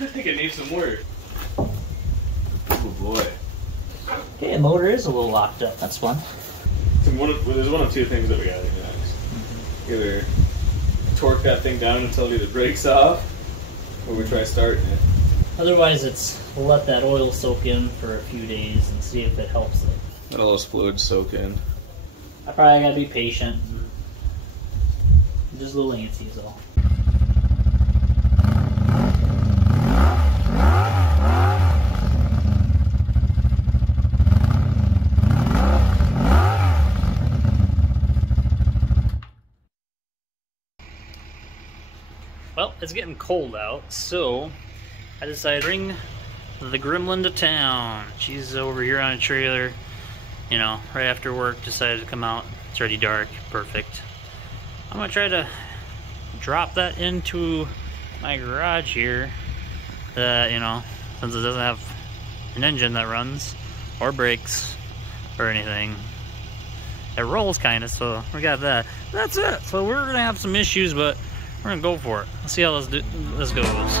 I think it needs some work. Oh boy. Okay, motor is a little locked up. That's fun. So there's one of two things that we gotta do next. Either torque that thing down until it either breaks off, or we try starting it. Otherwise, we'll let that oil soak in for a few days and see if it helps it. Let all those fluids soak in. I probably gotta be patient. Just a little antsy is all. Well, it's getting cold out, so I decided to bring the Gremlin to town. She's over here on a trailer, you know, right after work, decided to come out. It's already dark, perfect. I'm gonna try to drop that into my garage here, that, you know, since it doesn't have an engine that runs, or brakes, or anything. It rolls kinda, so we got that. That's it, so we're gonna have some issues, but we're gonna go for it. Let's see how this goes.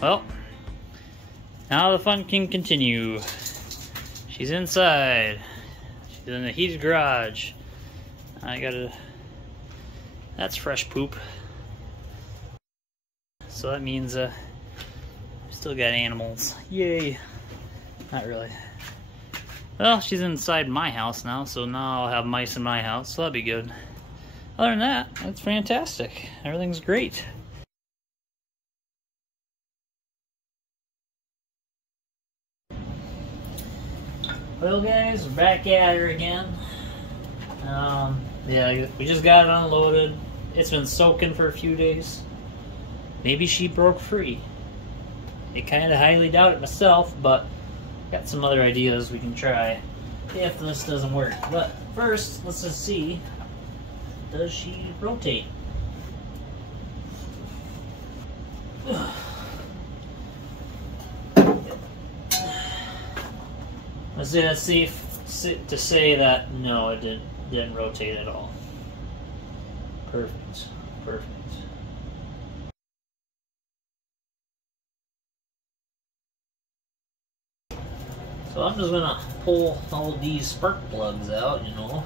Well, now the fun can continue. She's inside. She's in the heated garage. That's fresh poop. So that means we still got animals. Yay. Not really. Well, she's inside my house now, so now I'll have mice in my house, so that'll be good. Other than that, that's fantastic. Everything's great. Well guys, we're back at her again. Yeah, we just got it unloaded. It's been soaking for a few days. Maybe she broke free. I kind of highly doubt it myself, but got some other ideas we can try if this doesn't work. But first, let's just see, does she rotate? Let's say that's safe to say that no, it didn't rotate at all. Perfect, perfect. So I'm just gonna pull all these spark plugs out, you know.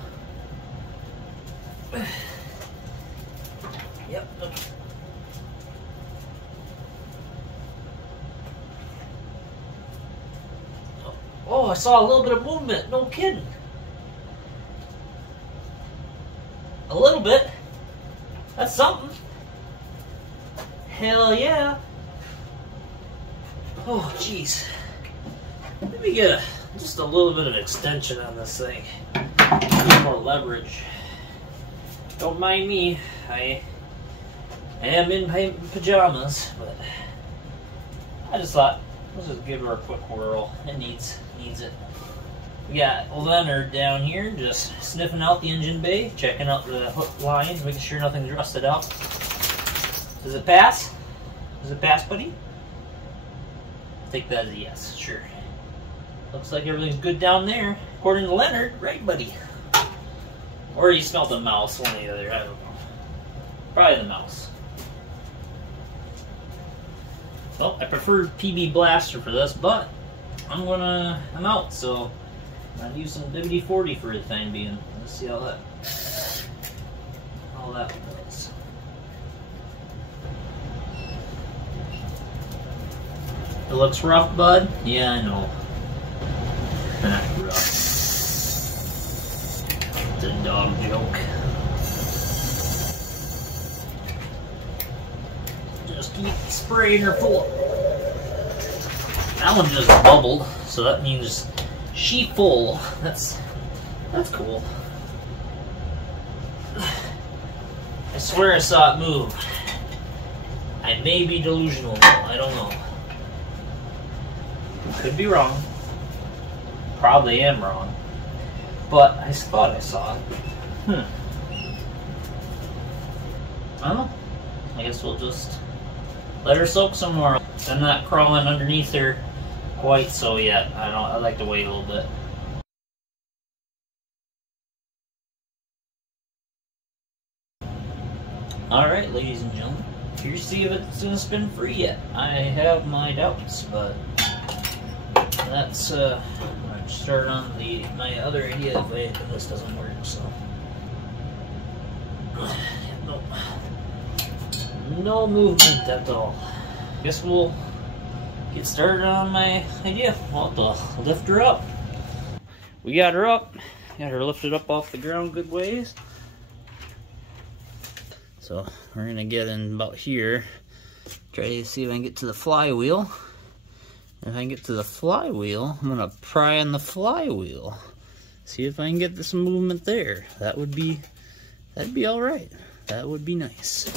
Yep. Oh, I saw a little bit of movement. No kidding. A little bit. That's something. Hell yeah. Oh, jeez. Let me get just a little bit of extension on this thing. A little more leverage. Don't mind me. I am in my pajamas, but I just thought, let's just give her a quick whirl. It needs it. We got Leonard down here just sniffing out the engine bay, checking out the hook lines, making sure nothing's rusted out. Does it pass? Does it pass, buddy? I think that is a yes, sure. Looks like everything's good down there, according to Leonard, right, buddy? Or he smelled a mouse, one or the other, I don't know. Probably the mouse. Well, I prefer PB Blaster for this, but I'm out, so I'm gonna use some WD-40 for the time being. Let's see how that goes. It looks rough, bud. Yeah, I know. Rough. It's a dog joke. Just keep spraying her full. That one just bubbled, so that means she full. That's cool. I swear I saw it move. I may be delusional though, I don't know. Could be wrong. Probably am wrong. But I thought I saw it. I don't know. I guess we'll just let her soak some more. I'm not crawling underneath her quite so yet. I like to wait a little bit. Alright, ladies and gentlemen. Here, see if it's gonna spin free yet. I have my doubts, but that's I'm gonna start on my other idea if this doesn't work. So no movement at all. Guess we'll get started on my idea. I'll have to lift her up. We got her up. Got her lifted up off the ground good ways. So we're gonna get in about here, try to see if I can get to the flywheel. If I can get to the flywheel, I'm gonna pry on the flywheel. See if I can get some movement there. That'd be all right. That would be nice.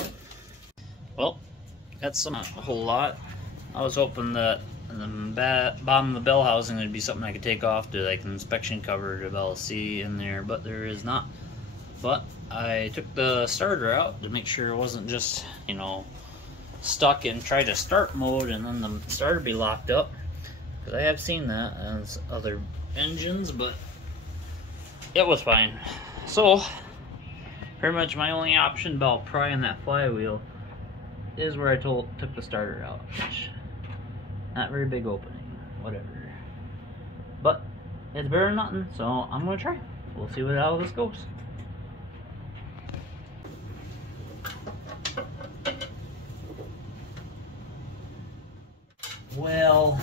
Well, that's not a whole lot. I was hoping that in the bottom of the bell housing there'd be something I could take off to like an inspection cover to be able to see in there, but there is not. But I took the starter out to make sure it wasn't just, you know, stuck in try to start mode and then the starter be locked up. Because I have seen that as other engines, but it was fine. So, pretty much my only option about prying that flywheel is where I took the starter out. Which, not very big opening, whatever. But, it's better than nothing, so I'm going to try. We'll see how this goes. Well,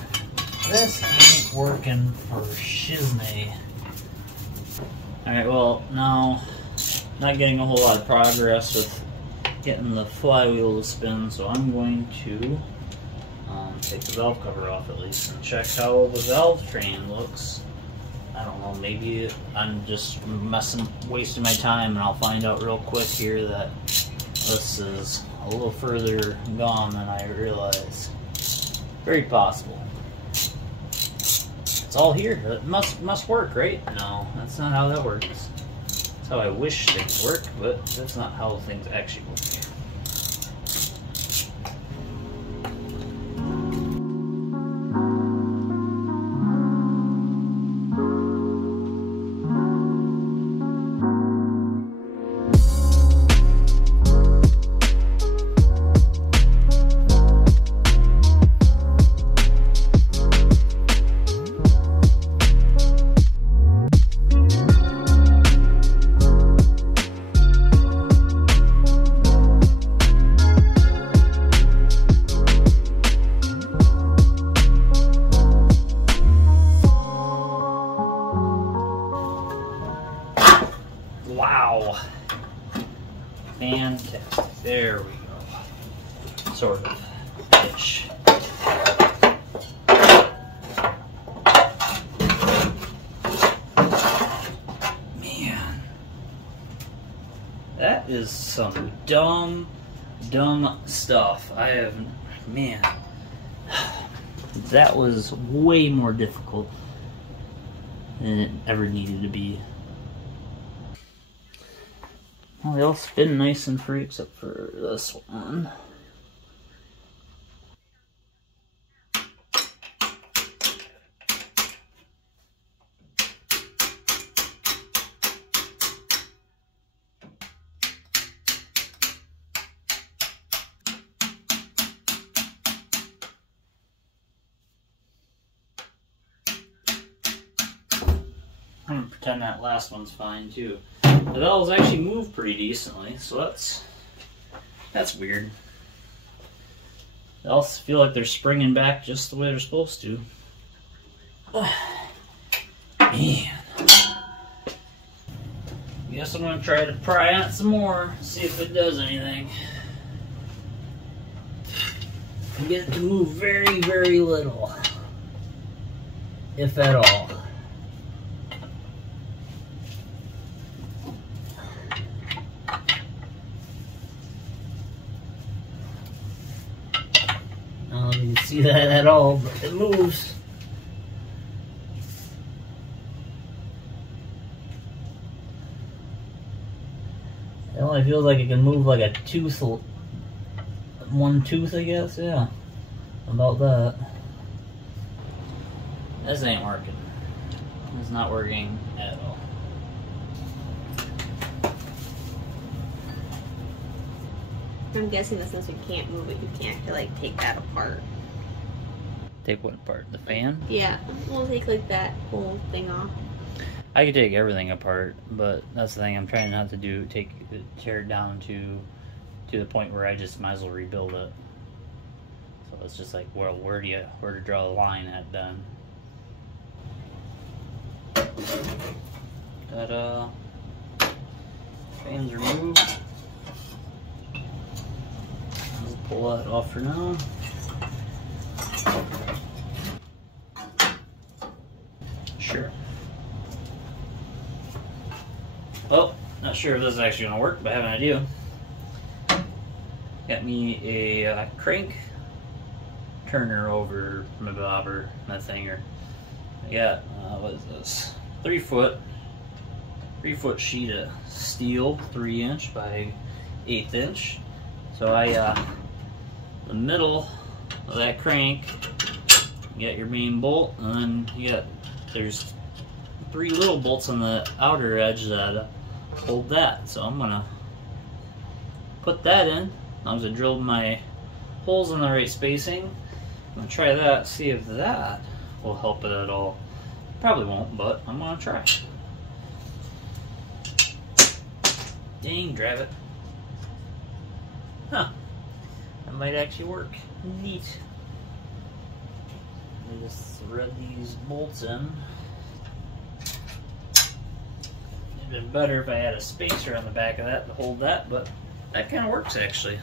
this ain't working for shiznay. Alright, well, now, not getting a whole lot of progress with getting the flywheel to spin, so I'm going to take the valve cover off at least and check how the valve train looks. I don't know, maybe I'm just wasting my time, and I'll find out real quick here that this is a little further gone than I realized. Very possible. It's all here. It must work, right? No, that's not how that works. That's how I wish things work, but that's not how things actually work. Wow. Fantastic. There we go. Sort of. Ish. Man. That is some dumb stuff. Man. That was way more difficult than it ever needed to be. Well, they all spin nice and free except for this one. I'm gonna pretend that last one's fine too. The valves actually move pretty decently, so that's weird. They all feel like they're springing back just the way they're supposed to. Man. Guess I'm gonna try to pry on it some more, see if it does anything. And get it to move very, very little, if at all. I don't know if you can see that at all, but it moves. It only feels like it can move like a tooth, one tooth, I guess, yeah. About that. This ain't working. It's not working at all. I'm guessing that since you can't move it, you can't like take that apart. Take what apart? The fan? Yeah, we'll take like that whole thing off. I could take everything apart, but that's the thing I'm trying not to do. Tear it down to the point where I just might as well rebuild it. So it's just like, well, where to draw the line at then? Ta-da! Fans removed. Let's pull that off for now. Sure. Well, not sure if this is actually going to work, but I have an idea. Got me a crank turner over my bobber, that thing, or I got, what is this? 3 foot sheet of steel, 3" by 1/8". So the middle of that crank, you got your main bolt, and then there's 3 little bolts on the outer edge that hold that. So I'm gonna put that in. As long as I drilled my holes in the right spacing, I'm gonna try that, see if that will help it at all. Probably won't, but I'm gonna try. Dang, drive it. Huh. That might actually work. Neat. Let me just thread these bolts in. It'd been better if I had a spacer on the back of that to hold that, but that kind of works actually.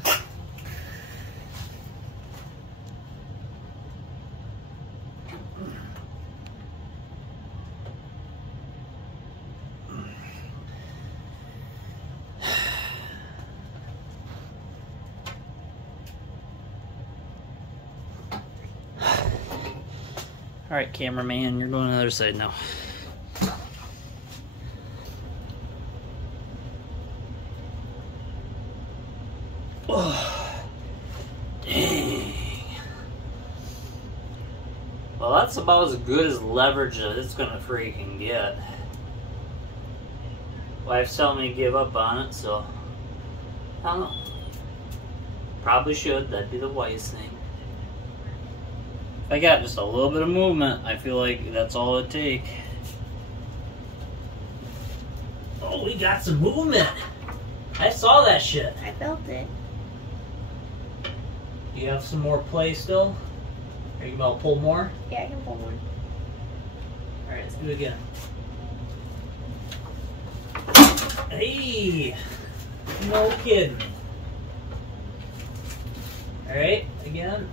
Alright, cameraman, you're going to the other side now. Oh, dang. Well, that's about as good as leverage as it's going to freaking get. Wife's telling me to give up on it, so I don't know. Probably should. That'd be the wise thing. If I got just a little bit of movement, I feel like that's all it takes. Oh, we got some movement. I saw that shit. I felt it. Do you have some more play still? Are you about to pull more? Yeah, I can pull one. Alright, let's do it again. Hey! No kidding. Alright, again.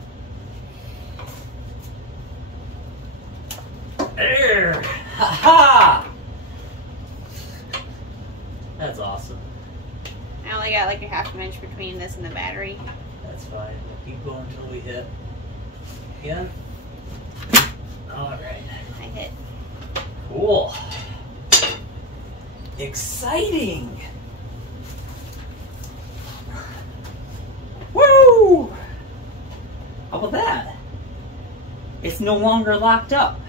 There! Ha ha! That's awesome. I only got like a 1/2 inch between this and the battery. That's fine. We'll keep going until we hit. Again. Alright. I hit. Cool. Exciting! Woo! How about that? It's no longer locked up.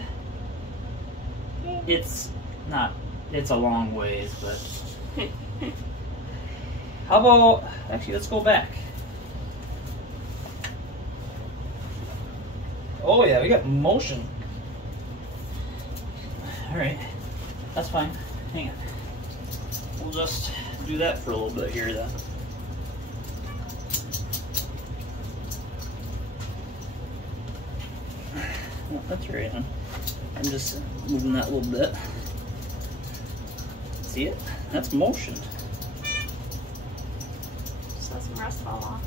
It's not, it's a long ways, but how about, actually, let's go back. Oh yeah, we got motion. Alright, that's fine. Hang on. We'll just do that for a little bit here then. Well, that's right, huh? I'm just moving that a little bit. See it? That's motion. Just let some rust fall off.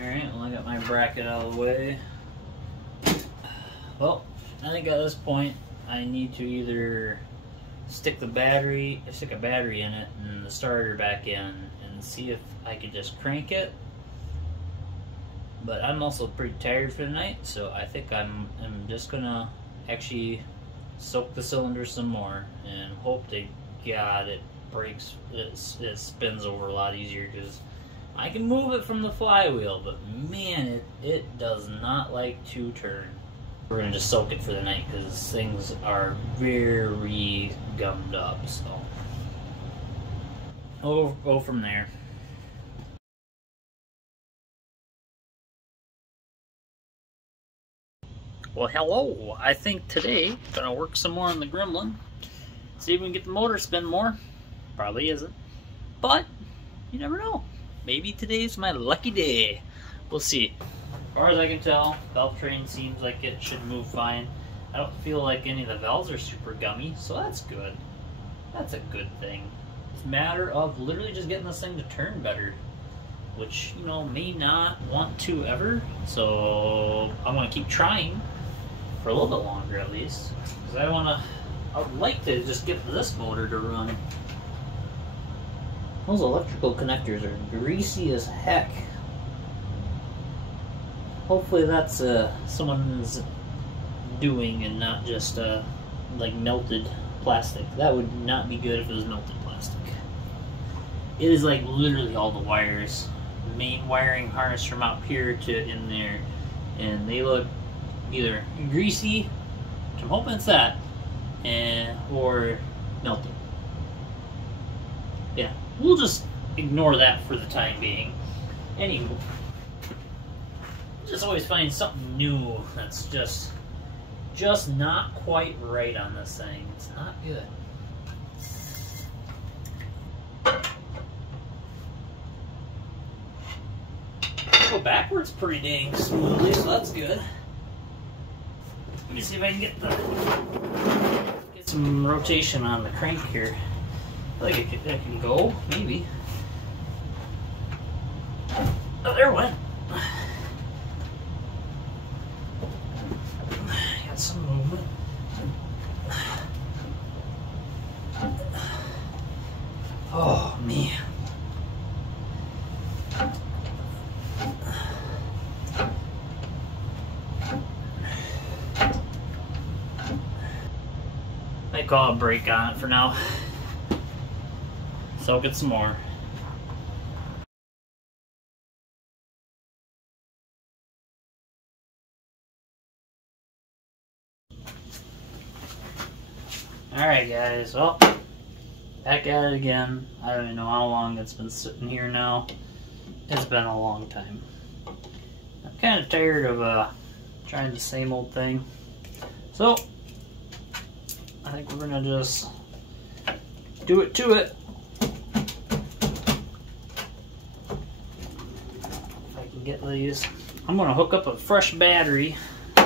Alright, well I got my bracket out of the way. Well, I think at this point I need to either stick a battery in it and the starter back in and see if I could just crank it. But I'm also pretty tired for the night, so I think I'm just gonna actually soak the cylinder some more and hope to God it breaks, it spins over a lot easier, because I can move it from the flywheel, but man, it does not like to turn. We're gonna just soak it for the night because things are very gummed up, so we'll go from there. Well, hello. I think today I'm gonna work some more on the Gremlin. See if we can get the motor to spin more. Probably isn't, but you never know. Maybe today's my lucky day. We'll see. As far as I can tell, valve train seems like it should move fine. I don't feel like any of the valves are super gummy, so that's good. That's a good thing. It's a matter of literally just getting this thing to turn better, which, you know, may not want to ever. So I'm gonna keep trying for a little bit longer at least, because I would like to just get this motor to run. Those electrical connectors are greasy as heck. Hopefully that's someone's doing and not just like melted plastic. That would not be good if it was melted plastic. It is like literally all the wires, the main wiring harness from up here to in there, and they look either greasy, which I'm hoping it's that, or melted. Yeah, we'll just ignore that for the time being. Anywho, just always find something new that's just not quite right on this thing. It's not good. Go backwards pretty dang smoothly, so that's good. Let me see if I can get some rotation on the crank here. I think it can go, maybe. Oh, there it went. Got some movement. Oh, man. I call a break on it for now. So I'll get some more. Alright guys, well, back at it again. I don't even know how long it's been sitting here now. It's been a long time. I'm kind of tired of trying the same old thing. So, I think we're gonna just do it to it. If I can get these. I'm gonna hook up a fresh battery.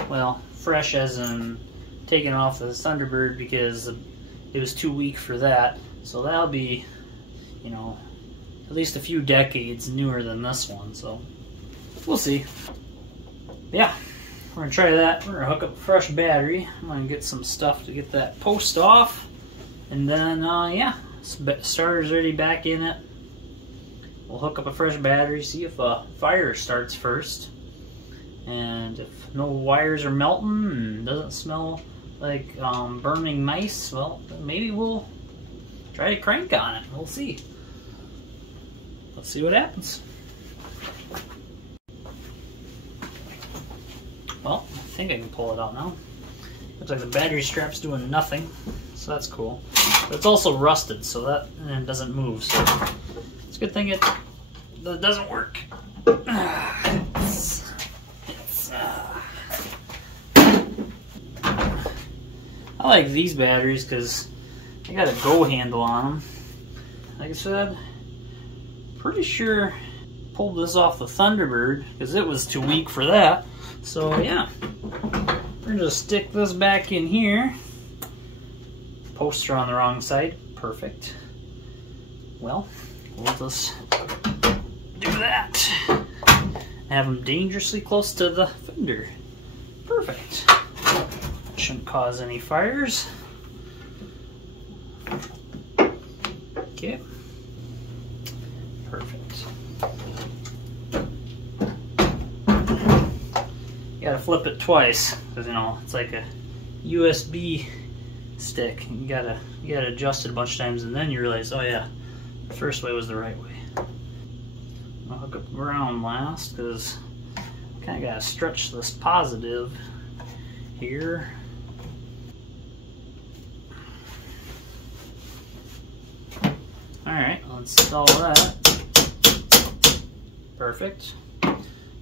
Well, fresh as in taken off the Thunderbird because it was too weak for that. So that'll be, you know, at least a few decades newer than this one. So we'll see. Yeah, we're gonna try that. We're gonna hook up a fresh battery. I'm gonna get some stuff to get that post off, and then yeah, starter's already back in it. We'll hook up a fresh battery, see if a fire starts first, and if no wires are melting and doesn't smell like burning mice, well, maybe we'll try to crank on it. We'll see. Let's see what happens. Well, I think I can pull it out now. Looks like the battery strap's doing nothing, so that's cool. But it's also rusted, so that it doesn't move. So it's a good thing it doesn't work. I like these batteries because they got a go handle on them. Like I said, pretty sure pulled this off the Thunderbird because it was too weak for that. So yeah, we're gonna stick this back in here. Poster on the wrong side, perfect. Well, we'll just do that. Have them dangerously close to the fender. Perfect. Shouldn't cause any fires. Okay. Perfect. You gotta flip it twice, because you know it's like a USB stick. You gotta adjust it a bunch of times, and then you realize, oh yeah, the first way was the right way. I'll hook up ground last, because I kind of gotta stretch this positive here. Alright, I'll install that. Perfect.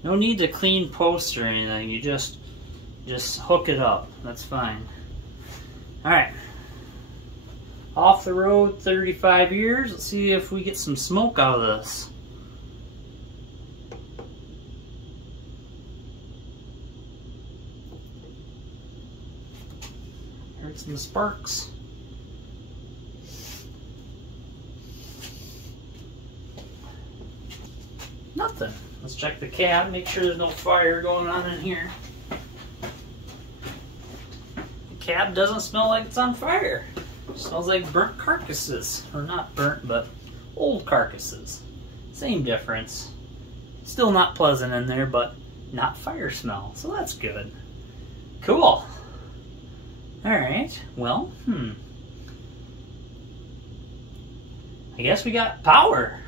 No need to clean posts or anything, you just hook it up. That's fine. Alright. Off the road 35 years. Let's see if we get some smoke out of this. Heard some sparks. Nothing. Let's check the cab, make sure there's no fire going on in here. The cab doesn't smell like it's on fire. It smells like burnt carcasses. Or not burnt, but old carcasses. Same difference. Still not pleasant in there, but not fire smell. So that's good. Cool. Alright, well, I guess we got power.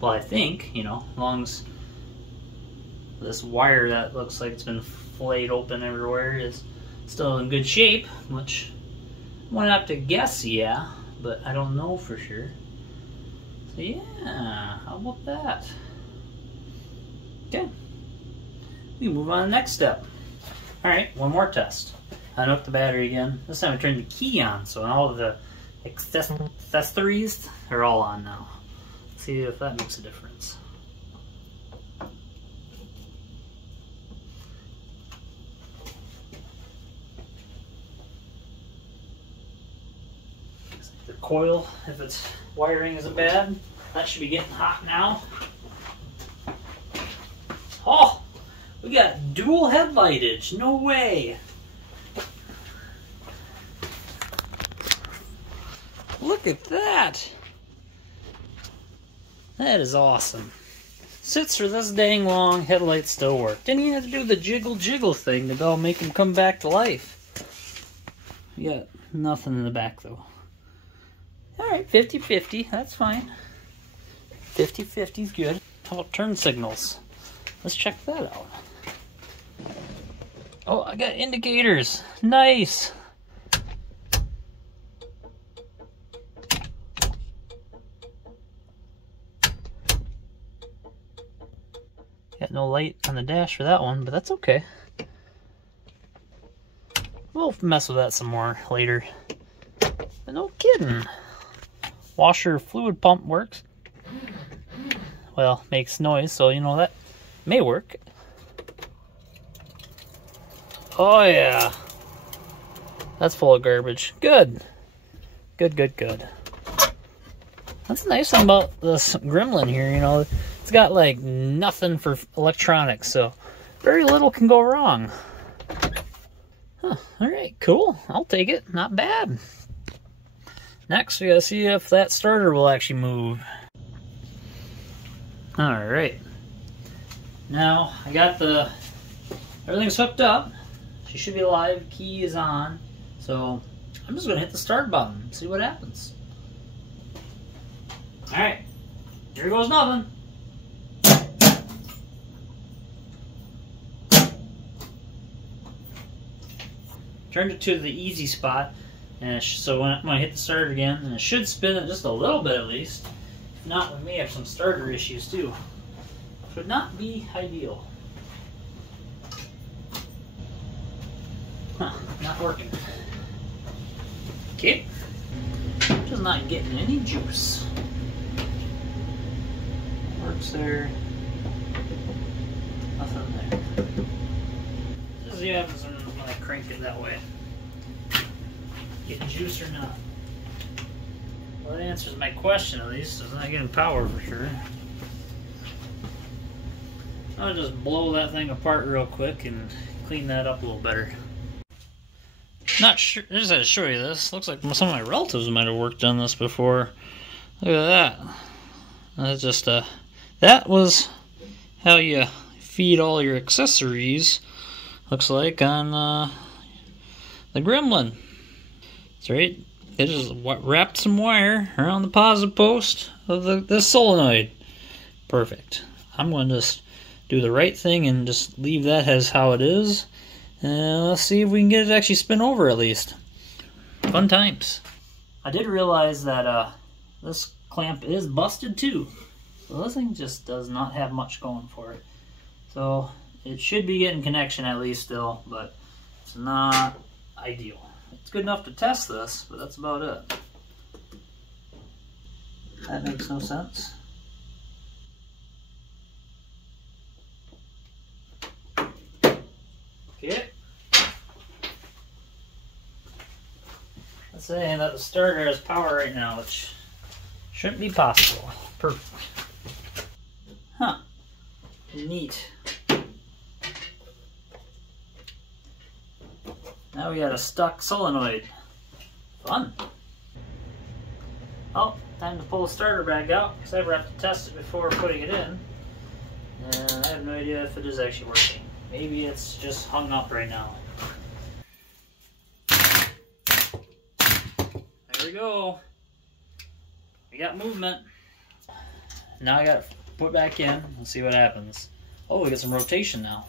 Well, I think, you know, as long as this wire that looks like it's been flayed open everywhere is still in good shape, which I wouldn't have to guess, yeah, but I don't know for sure. So yeah, how about that? Okay, we move on to the next step. Alright, one more test. Unhook the battery again. This time I turned the key on, so all of the accessories are all on now. Let's see if that makes a difference. The coil, if its wiring isn't bad, that should be getting hot now. Oh, we got dual headlightage. No way. Look at that. That is awesome. Sits for this dang long, headlights still work. Didn't even have to do the jiggle thing to make them come back to life. We got nothing in the back though. Alright, 50-50, that's fine. 50-50 is good. How about turn signals? Let's check that out. Oh, I got indicators. Nice. Got no light on the dash for that one, but that's okay. We'll mess with that some more later. But no kidding. Washer fluid pump works. Well, makes noise, so you know that may work. Oh yeah. That's full of garbage. Good. Good. That's the nice thing about this Gremlin here, you know. It's got like nothing for electronics, so very little can go wrong. Huh, alright, cool. I'll take it. Not bad. Next, we gotta see if that starter will actually move. Alright. Now, I got everything's hooked up. She should be alive. Key is on. So, I'm just gonna hit the start button and see what happens. Alright. Here goes nothing. Turned it to the easy spot, and so when I hit the starter again, and it should spin it just a little bit at least. If not, we may have some starter issues too. Should not be ideal. Huh, not working. Okay. Just not getting any juice. Works there. Nothing there. Just see what happens when I crank it that way. Getting juice or not? Well, that answers my question at least. It's not getting power for sure. I'll just blow that thing apart real quick and clean that up a little better. Not sure. I just had to show you this. Looks like some of my relatives might have worked on this before. Look at that. That's just that was how you feed all your accessories. Looks like on the Gremlin. That's right. They just wrapped some wire around the positive post of this solenoid. Perfect. I'm going to just do the right thing and just leave that as how it is. And let's see if we can get it to actually spin over at least. Fun times. I did realize that this clamp is busted too. So this thing just does not have much going for it. So it should be getting connection at least still, but it's not ideal. It's good enough to test this, but that's about it. That makes no sense. Okay. Let's say that the starter has power right now, which shouldn't be possible. Perfect. Huh. Neat. Now we got a stuck solenoid. Fun. Oh, time to pull the starter back out, because I ever have to test it before putting it in. And I have no idea if it is actually working. Maybe it's just hung up right now. There we go. We got movement. Now I got to put back in and see what happens. Oh, we get some rotation now.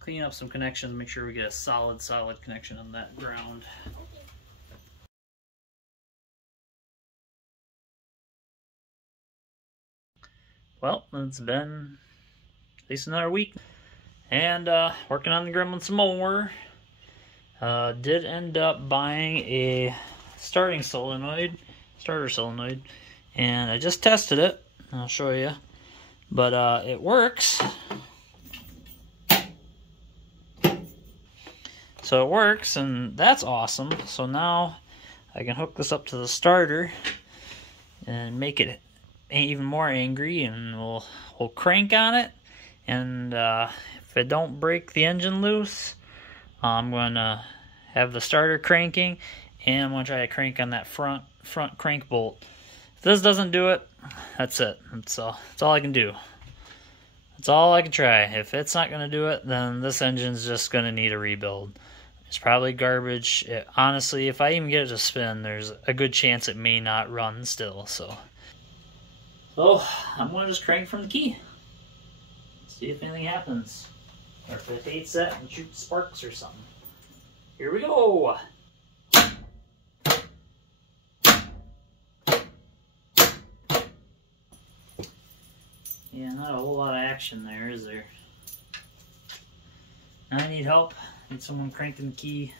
Clean up some connections, make sure we get a solid connection on that ground. Well, it's been at least another week, and working on the Gremlin some more. Did end up buying a starter solenoid, and I just tested it. I'll show you, but it works. So it works, and that's awesome. So now I can hook this up to the starter and make it even more angry, and we'll crank on it. And if it don't break the engine loose, I'm gonna have the starter cranking, and I'm gonna try to crank on that front crank bolt. If this doesn't do it, that's it. That's all I can do. That's all I can try. If it's not gonna do it, then this engine's just gonna need a rebuild. It's probably garbage. Honestly, if I even get it to spin, there's a good chance it may not run still. So I'm gonna just crank from the key. See if anything happens, or if it hates that and shoots sparks or something. Here we go. Yeah, not a whole lot of action there, is there? I need help. Need someone cranking the key.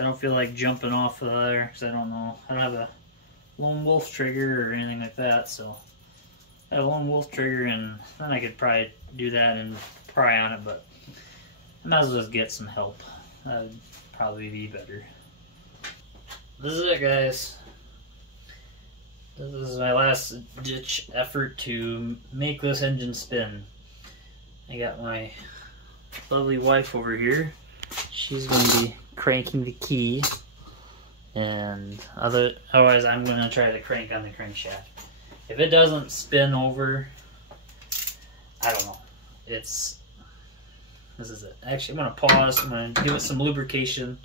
I don't feel like jumping off of there, because I don't know. I don't have a lone wolf trigger or anything like that, so I have a lone wolf trigger, and then I could probably do that and pry on it, but I might as well just get some help. That would probably be better. This is it, guys. This is my last ditch effort to make this engine spin. I got my lovely wife over here. She's going to be cranking the key, and otherwise I'm going to try to crank on the crankshaft. If it doesn't spin over, I don't know. This is it. Actually, I'm going to pause. I'm going to give it some lubrication,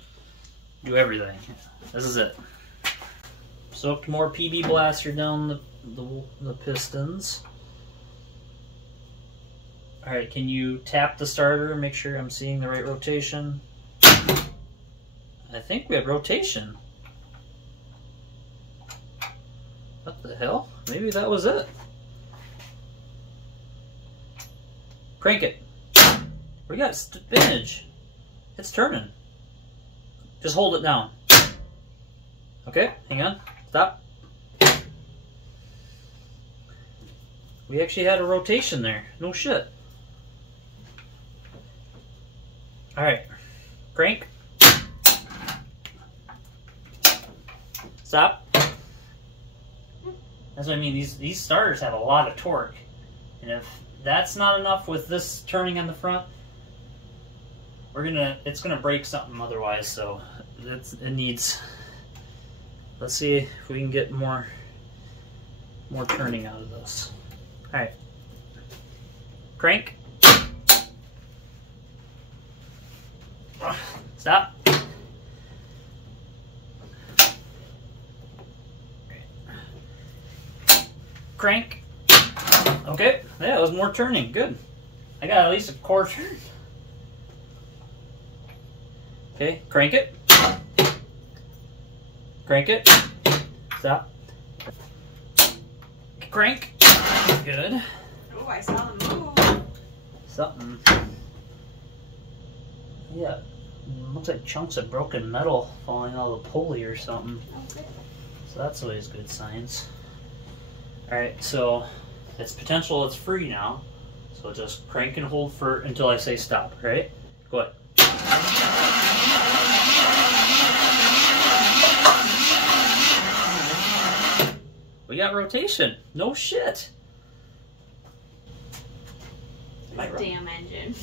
do everything. This is it. Soaked more PB Blaster down the pistons. Alright, can you tap the starter and make sure I'm seeing the right rotation? I think we have rotation. What the hell? Maybe that was it. Crank it. We got spinach. It's turning. Just hold it down. Okay, hang on. Stop. We actually had a rotation there. No shit. Alright. Crank. Stop. That's what I mean. These starters have a lot of torque. And if that's not enough with this turning on the front, it's gonna break something otherwise, so it needs. Let's see if we can get more turning out of this. Alright. Crank. Stop. Crank. Okay, yeah, it was more turning. Good. I got at least a quarter turn. Okay, crank it. Crank it. Stop. Crank. Good. Oh, I saw them move. Something. Yeah, looks like chunks of broken metal falling out of the pulley or something. Okay. So that's always good signs. Alright, so its potential is free now. So just crank and hold for until I say stop, right? Go ahead. We got rotation. No shit. Damn engine.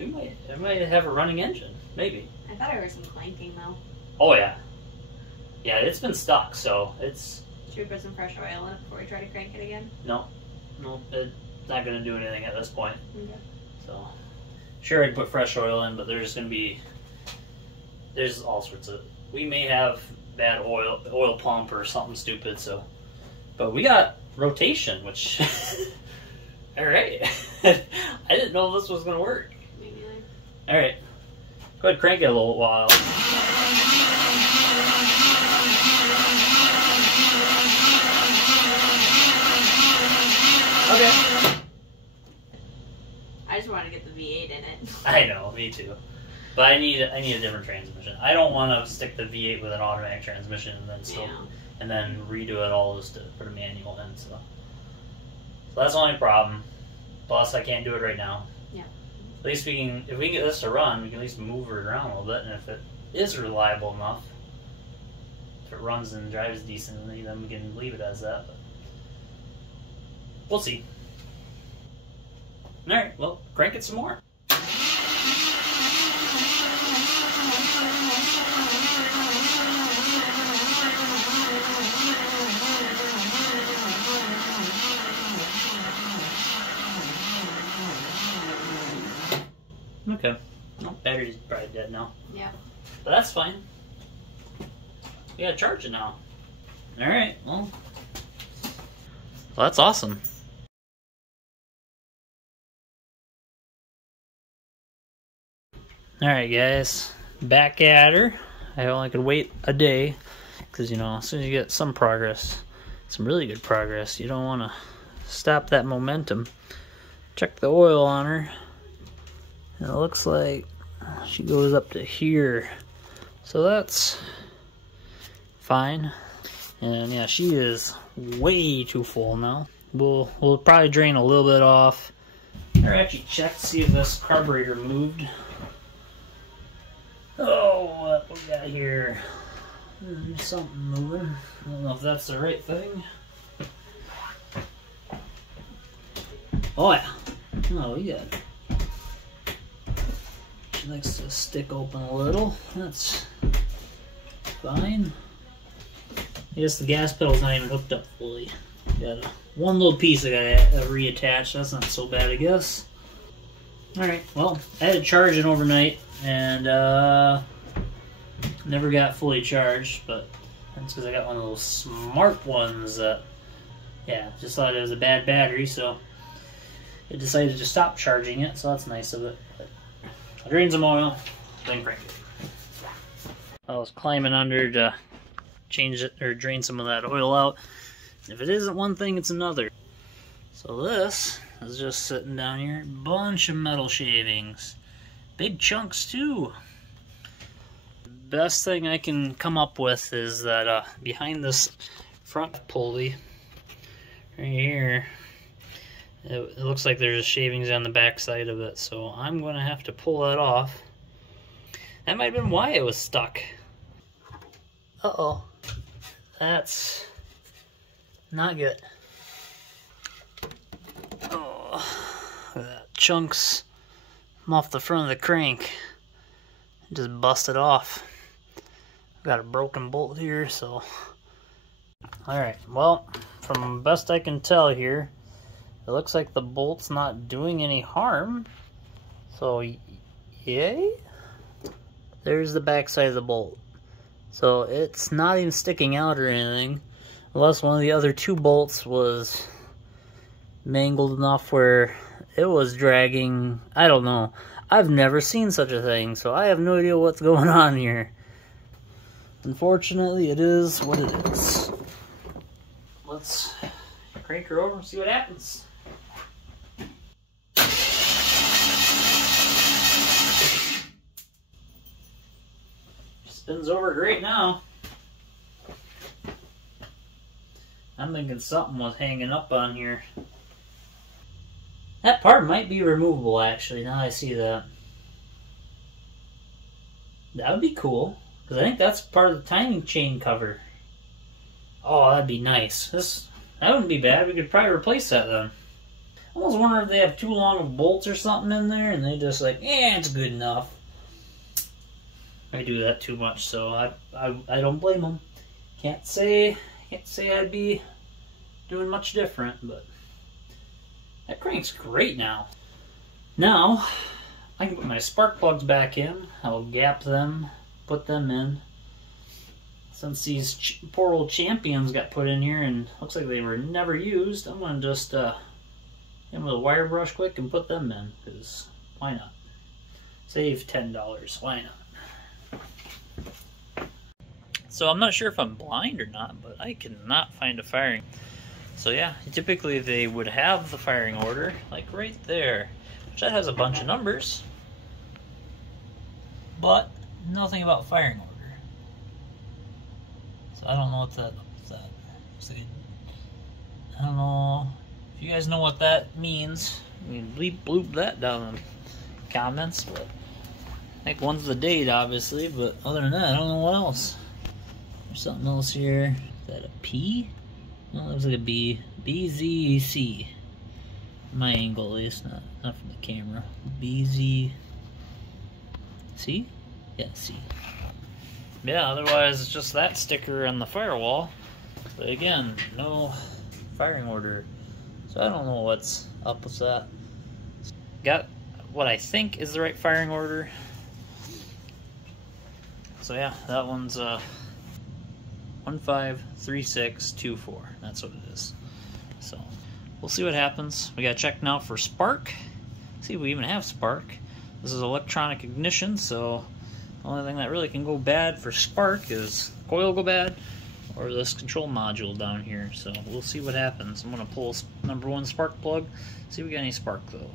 I might have a running engine. Maybe. I thought I heard some clanking though. Oh yeah. Yeah, it's been stuck, so it's... Should we put some fresh oil in it before we try to crank it again? No, it's not going to do anything at this point. Okay. So, sure, I'd put fresh oil in, but there's all sorts of... We may have bad oil pump or something stupid, so... But we got rotation, which... Alright. I didn't know this was going to work. Maybe like... Alright. Go ahead, crank it a little while. Okay. I just want to get the V8 in it. I know, me too. But I need a different transmission. I don't want to stick the V8 with an automatic transmission and then and then redo it all just to put a manual in. So that's the only problem. Plus, I can't do it right now. Yeah. At least if we can get this to run, we can at least move it around a little bit. And if it is reliable enough, if it runs and drives decently, then we can leave it as that. But we'll see. Alright, well, crank it some more. Okay. Well, battery's probably dead now. Yeah. But that's fine. We gotta charge it now. Alright, well, that's awesome. Alright guys, back at her. I only could wait a day, because you know, as soon as you get some progress, some really good progress, you don't want to stop that momentum. Check the oil on her, and it looks like she goes up to here, so that's fine. And yeah, she is way too full now. We'll probably drain a little bit off. Or actually check to see if this carburetor moved. Oh, what we got here? There's something moving. I don't know if that's the right thing. Oh yeah. Oh, we got it. She likes to stick open a little. That's fine. I guess the gas pedal's not even hooked up fully. Got one little piece I gotta reattach. That's not so bad, I guess. Alright, well, I had to charge it overnight, and Never got fully charged, but that's because I got one of those smart ones that, yeah, just thought it was a bad battery, so it decided to stop charging it, so that's nice of it. But I drained some oil, then crank it. I was climbing under to change it, or drain some of that oil out. If it isn't one thing, it's another. So this is just sitting down here, bunch of metal shavings. Big chunks too. Best thing I can come up with is that behind this front pulley right here, it looks like there's shavings on the back side of it, so I'm going to have to pull that off. That might have been why it was stuck. Uh-oh. That's not good. Oh, look at that. Chunks off the front of the crank. Just busted off. Got a broken bolt here, so. Alright, well, from best I can tell here, it looks like the bolt's not doing any harm. So, yay? There's the back side of the bolt. So it's not even sticking out or anything, unless one of the other two bolts was mangled enough where it was dragging. I don't know. I've never seen such a thing, so I have no idea what's going on here. Unfortunately, it is what it is. Let's crank her over and see what happens. Spins over great now. I'm thinking something was hanging up on here. That part might be removable, actually, now I see that. That would be cool, because I think that's part of the timing chain cover. Oh, that'd be nice. That wouldn't be bad. We could probably replace that then. I almost wonder if they have too long of bolts or something in there, and they just like, it's good enough. I do that too much, so I don't blame them. Can't say I'd be doing much different, but that crank's great now. Now I can put my spark plugs back in. I'll gap them, put them in. Since these poor old champions got put in here and looks like they were never used, I'm gonna just hit them with a wire brush quick and put them in, because why not? Save $10, why not? So I'm not sure if I'm blind or not, but I cannot find a firing. So yeah, typically they would have the firing order, like right there, which that has a bunch of numbers, but nothing about firing order. So I don't know what's that. I don't know if you guys know what that means. You can bleep bloop that down in the comments, but I think one's the date, obviously, but other than that, I don't know what else. There's something else here. Is that a P? No, it looks like a B. BZC. My angle, at least, not from the camera. BZ. C? Yeah, C. Yeah, otherwise it's just that sticker on the firewall. But again, no firing order. So I don't know what's up with that. Got what I think is the right firing order. So yeah, that one's 153624. That's what it is. So we'll see what happens. We gotta check now for spark. See if we even have spark. This is electronic ignition, so the only thing that really can go bad for spark is coil go bad or this control module down here. So we'll see what happens. I'm gonna pull number one spark plug. See if we got any spark though.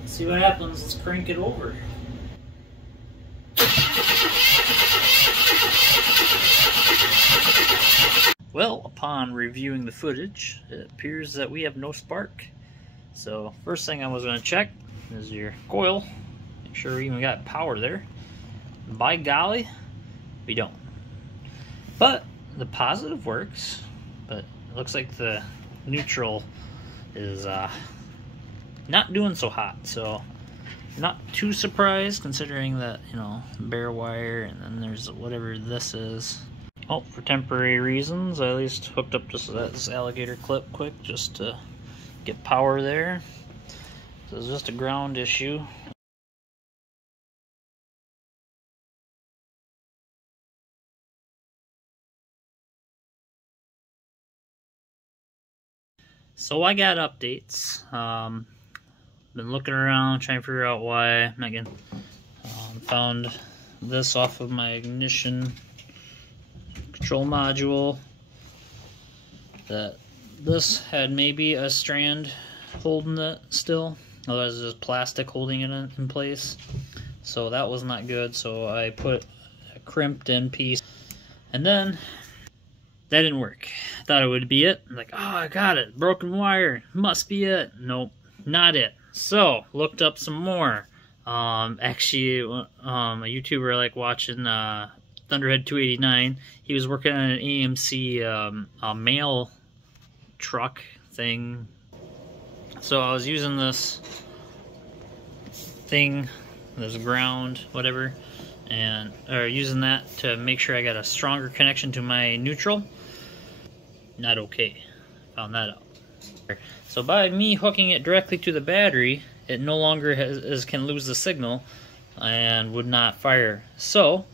Let's see what happens. Let's crank it over. Well, upon reviewing the footage, it appears that we have no spark. So first thing I was going to check is your coil. Make sure we even got power there. By golly, we don't. But the positive works, but it looks like the neutral is not doing so hot. So not too surprised considering that, you know, bare wire and then there's whatever this is. Oh, for temporary reasons, I at least hooked up just this alligator clip quick just to get power there. So it's just a ground issue. So I got updates. Been looking around, trying to figure out why I'm not getting. Found this off of my ignition control module. That this had maybe a strand holding it still. Otherwise, it's just plastic holding it in place. So that was not good. So I put a crimped in piece, and then that didn't work. I thought it would be it. I'm like, oh, I got it. Broken wire. Must be it. Nope, not it. So, looked up some more. Actually, a YouTuber I like watching, Thunderhead 289, he was working on an AMC mail truck thing. So I was using this thing, this ground, whatever, or using that to make sure I got a stronger connection to my neutral. Not okay. Found that out. So by me hooking it directly to the battery, it no longer can lose the signal and would not fire. So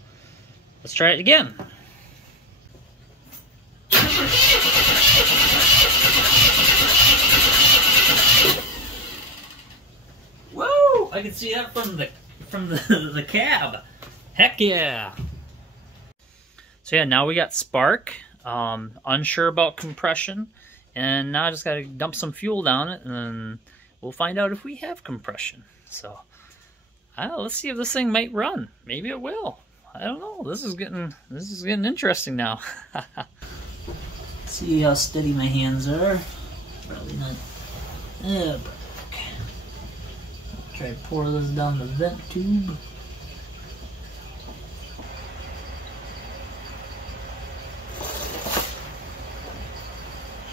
let's try it again. Whoa! I can see that from the cab. Heck yeah! So yeah, now we got spark. Unsure about compression. And now I just gotta dump some fuel down it, and then we'll find out if we have compression. So, let's see if this thing might run. Maybe it will. I don't know. This is getting interesting now. See how steady my hands are. Probably not. Try to pour this down the vent tube.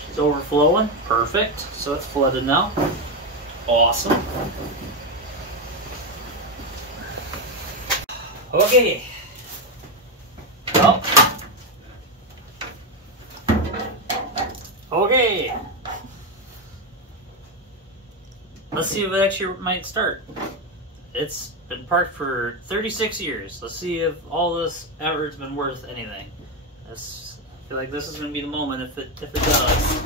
It's overflowing. Perfect. So it's flooded now. Awesome. Okay. Well. Okay. Let's see if it actually might start. It's been parked for 36 years. Let's see if all this effort's been worth anything. I feel like this is going to be the moment if it does.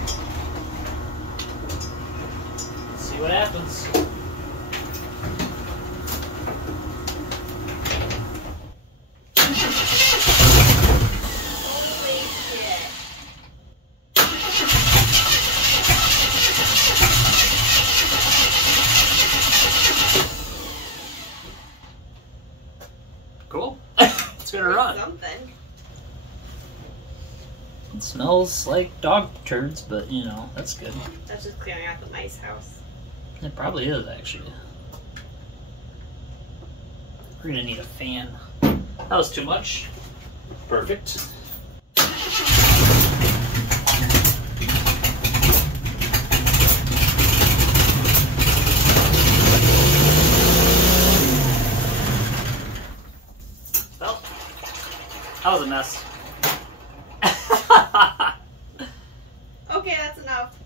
Let's see what happens. Holy shit. Cool. It's going to run. Something. It smells like dog turds, but you know, that's good. That's just clearing out the mice house. It probably is, actually. We're gonna need a fan. That was too much. Perfect. Well, that was a mess. Okay, that's enough.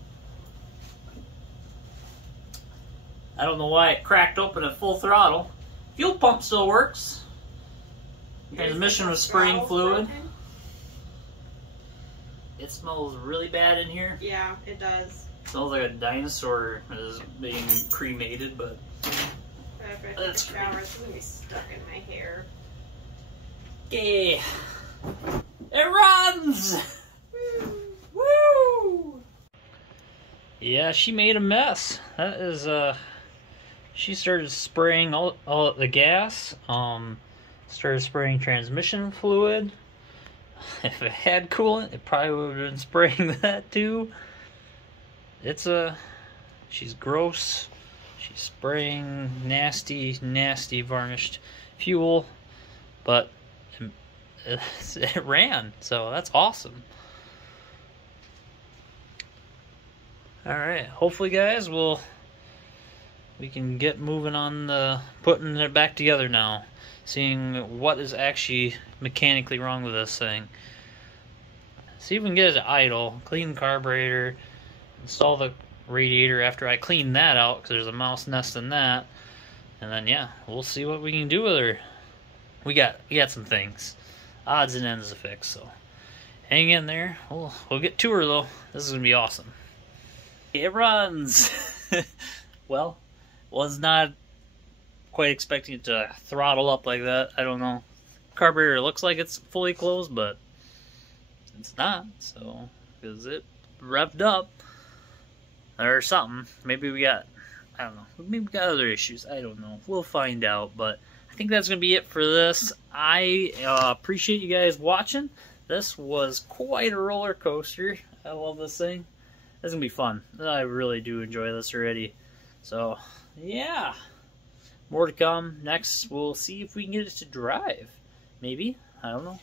I don't know why it cracked open at full throttle. Fuel pump still works. Transmission was spraying fluid. Broken? It smells really bad in here. Yeah, it does. It smells like a dinosaur is being cremated, but After I take a shower, it's gonna be stuck in my hair. okay. It runs! Woo! Yeah, she made a mess. That is, she started spraying all the gas, started spraying transmission fluid. If it had coolant, it probably would have been spraying that too. It's she's gross. She's spraying nasty, nasty varnished fuel, but it ran, so that's awesome. Alright, hopefully guys, we can get moving on the putting it back together now. Seeing what is actually mechanically wrong with this thing. See if we can get it to idle, clean the carburetor, install the radiator after I clean that out, because there's a mouse nest in that. And then yeah, we'll see what we can do with her. We got some things. Odds and ends to fix, so hang in there. We'll get to her though. This is gonna be awesome. It runs. Well, was not quite expecting it to throttle up like that. I don't know. Carburetor looks like it's fully closed, but it's not. So, because it revved up or something. Maybe we got, I don't know. Maybe we got other issues. I don't know. We'll find out. But I think that's going to be it for this. I appreciate you guys watching. This was quite a roller coaster. I love this thing. This is going to be fun. I really do enjoy this already. So, yeah. More to come. Next, we'll see if we can get it to drive. Maybe. I don't know.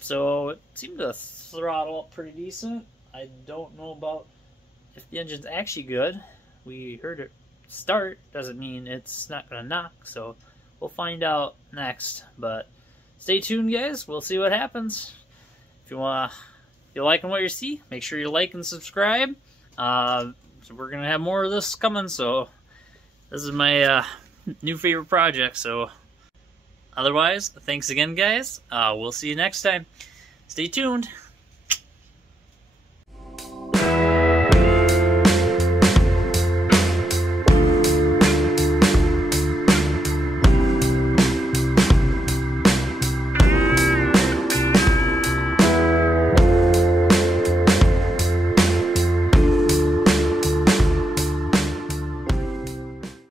So, it seemed to throttle up pretty decent. I don't know about if the engine's actually good. We heard it start. Doesn't mean it's not going to knock. So, we'll find out next. But stay tuned, guys. We'll see what happens. If you're liking what you see, make sure you like and subscribe. So we're going to have more of this coming. So, this is my new favorite project. So, otherwise, thanks again, guys. We'll see you next time. Stay tuned.